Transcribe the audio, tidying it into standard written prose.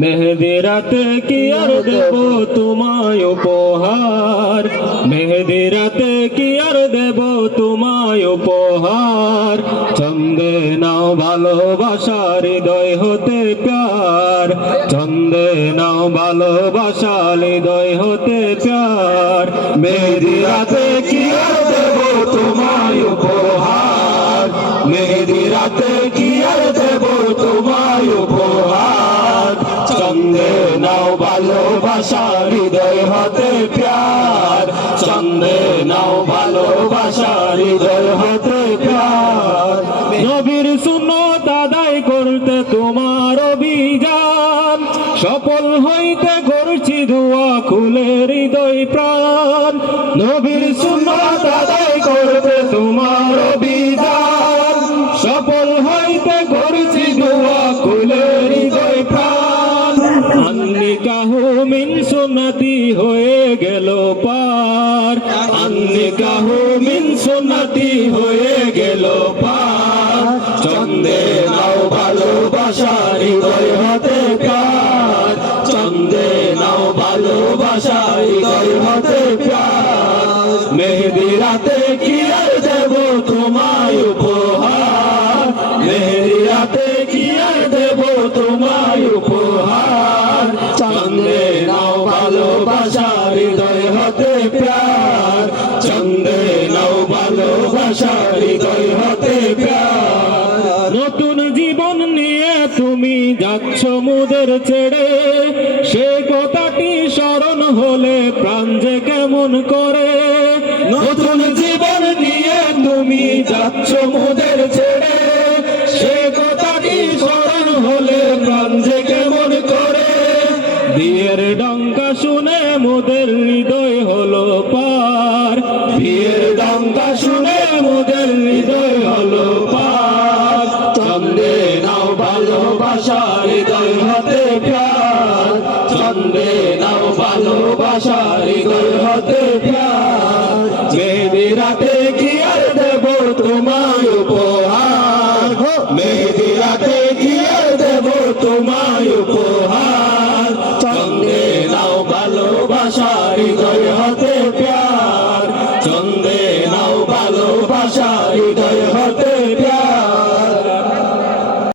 মেহেদি রাতে কি আর দেব তোমায় উপহার, মেহেদি রাতে কি আর দেব তোমায় উপহার। ছন্দে নাও ভালোবাসা হৃদয় হতে প্যার, ছন্দে নাও ভালোবাসা হৃদয় হতে প্যার। মেহেদি রাতে কি আর দেব তোমায় উপহার, মেহেদি রাতে কি আর দেব তোমায় উপহার। ছন্দে নাও ভালোবাসা হৃদয় হতে প্যার, ছন্দে নাও ভালোবাসা হৃদয় হতে প্যার। নবীর সুন্নাত আদায় করতে তোমার অভিযান, সফল হইতে করছি দোয়া খুলে হৃদয় প্রাণ। নবীর সুন্নাত আদায় করতে তোমার অভিযান, সফল হইতে করছি দোয়া খুলে হৃদয় প্রাণ। আন্নিকাহু মিন সুন্নতি হয়ে গেল পার, আন্নিকাহু মিন সুন্নতি হয়ে গেল পার। ছন্দে নাও ভালোবাসা হৃদয় হতে প্যার, ছন্দে নাও ভালোবাসা হৃদয় হতে প্যার। মেহেদি রাতে কি আর দেব তোমায় উপহার, মেহেদি রাতে কি আর দেব তোমায় উপহার। ছন্দে নাও ভালোবাসা হৃদয় হতে প্যার, ছন্দে নাও ভালোবাসা হৃদয় হতে প্যার। নতুন জীবন নিয়ে তুমি যাচ্ছ মোদের ছেড়ে, সে কথাটি স্মরণ হলে প্রাণ যে কেমন করে। নতুন জীবন নিয়ে তুমি যাচ্ছ মোদের ছেড়ে, সে কথাটি স্মরণ হলে প্রাণ যে কেমন করে। বিয়ের ডঙ্কা শুনে মোদের হৃদয় হলো পার, বিয়ের ডঙ্কা শুনে মোদের হৃদয় হলো পার। ছন্দে নাও ভালোবাসা হৃদয় হতে প্যার, ছন্দে নাও ভালোবাসা হৃদয় হতে প্যার। মেহেদি রাতে কি আর দেব তোমায় উপহার, মেহেদি রাতে কি আর দেব তোমায় উপহার। ছন্দে নাও ভালোবাসা